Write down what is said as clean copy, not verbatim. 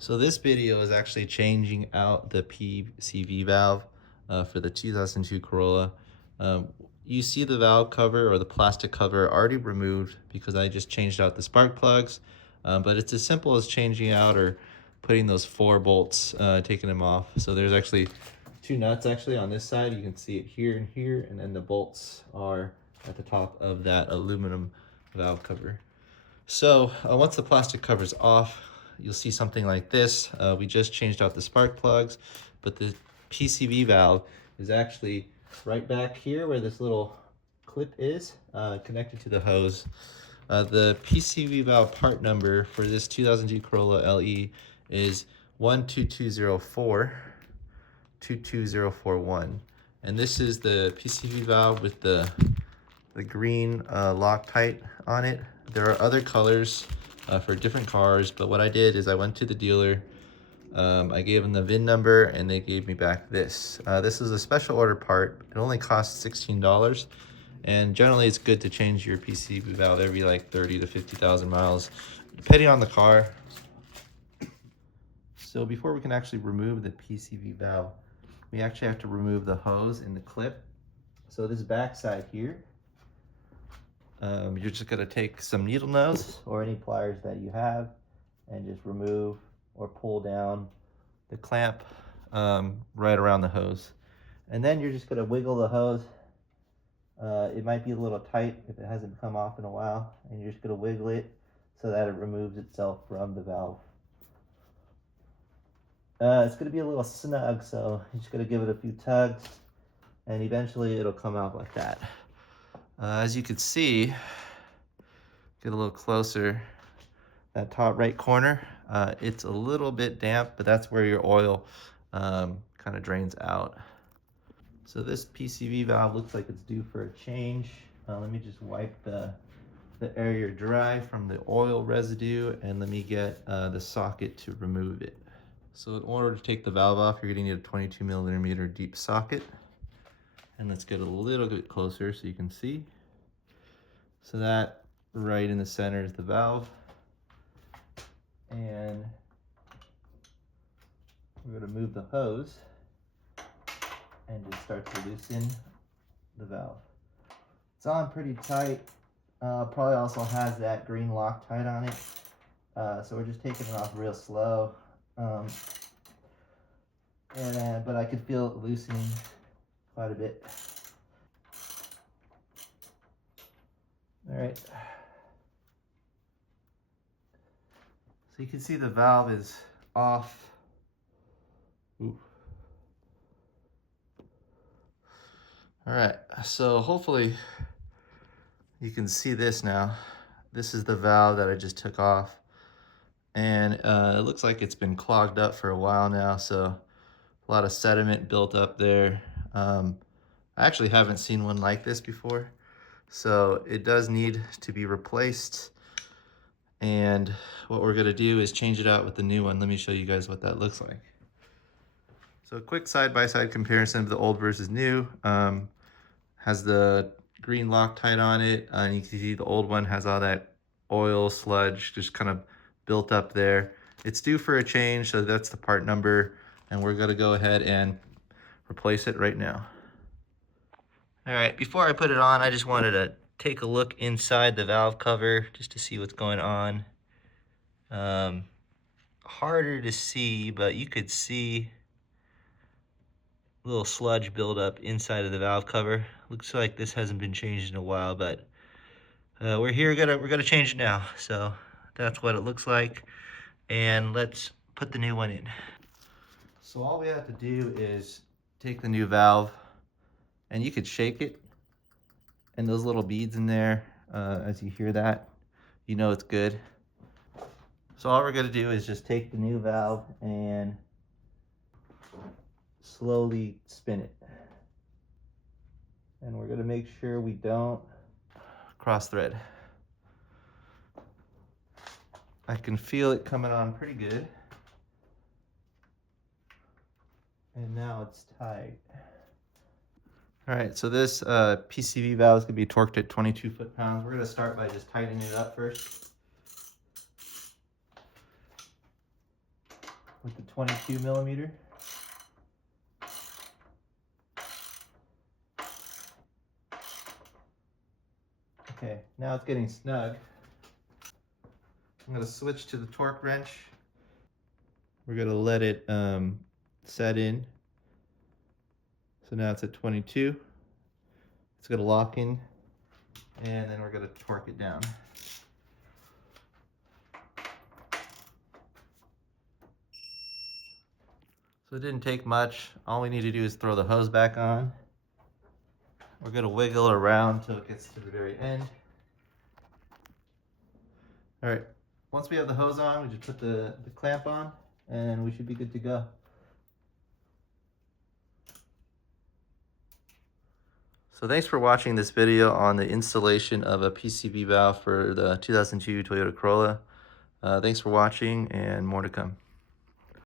So this video is actually changing out the PCV valve for the 2002 Corolla. Um, you see the valve cover or the plastic cover already removed because I just changed out the spark plugs. But it's as simple as changing out or putting those 4 bolts, taking them off. So there's actually 2 nuts actually on this side. You can see it here, and then the bolts are at the top of that aluminum valve cover. So once the plastic cover's off, you'll see something like this. We just changed out the spark plugs, but the PCV valve is actually right back here where this little clip is, connected to the hose. The PCV valve part number for this 2002 Corolla LE is 12204 22041. And this is the PCV valve with the green Loctite on it. There are other colors for different cars, but what I did is I went to the dealer, I gave them the VIN number, and they gave me back this. This is a special order part. It only costs $16, and generally it's good to change your PCV valve every like 30 to 50,000 miles, depending on the car. So before we can actually remove the PCV valve, we actually have to remove the hose and the clip. So this backside here, you're just going to take some needle nose or any pliers that you have and just remove or pull down the clamp right around the hose. And then you're just going to wiggle the hose. It might be a little tight if it hasn't come off in a while, and you're just going to wiggle it so that it removes itself from the valve. It's going to be a little snug, so you're just going to give it a few tugs, and eventually it'll come out like that. As you can see, get a little closer, that top right corner, it's a little bit damp, but that's where your oil kind of drains out. So this PCV valve looks like it's due for a change. Let me just wipe the area dry from the oil residue, and let me get the socket to remove it. So in order to take the valve off, you're going to need a 22 millimeter deep socket. And let's get a little bit closer so you can see. So that right in the center is the valve. And we're going to move the hose and just start to loosen the valve. It's on pretty tight. Probably also has that green Loctite on it. So we're just taking it off real slow. But I could feel it loosening quite a bit. All right. So you can see the valve is off. Ooh. All right, so hopefully you can see this now. This is the valve that I just took off. And it looks like it's been clogged up for a while now, so a lot of sediment built up there. I actually haven't seen one like this before, so it does need to be replaced. And what we're gonna do is change it out with the new one. Let me show you guys what that looks like. So a quick side-by-side comparison of the old versus new. Has the green Loctite on it, and you can see the old one has all that oil sludge just kind of built up there. It's due for a change, so that's the part number, and we're gonna go ahead and replace it right now. All right, before I put it on, I just wanted to take a look inside the valve cover just to see what's going on. Harder to see, but you could see a little sludge buildup inside of the valve cover. Looks like this hasn't been changed in a while, but we're gonna change it now. So that's what it looks like, and let's put the new one in. So all we have to do is take the new valve, and you could shake it, and those little beads in there, as you hear that, you know it's good. So all we're gonna do is just take the new valve and slowly spin it. And we're gonna make sure we don't cross thread. I can feel it coming on pretty good. And now it's tight. All right, so this PCV valve is gonna be torqued at 22 foot-pounds. We're gonna start by just tightening it up first. with the 22 millimeter. Okay, now it's getting snug. I'm going to switch to the torque wrench. We're going to let it set in. So now it's at 22. It's going to lock in, and then we're going to torque it down. So it didn't take much. All we need to do is throw the hose back on. We're going to wiggle it around till it gets to the very end. All right, once we have the hose on, we just put the clamp on, and we should be good to go. So thanks for watching this video on the installation of a PCV valve for the 2002 Toyota Corolla. Thanks for watching, and more to come.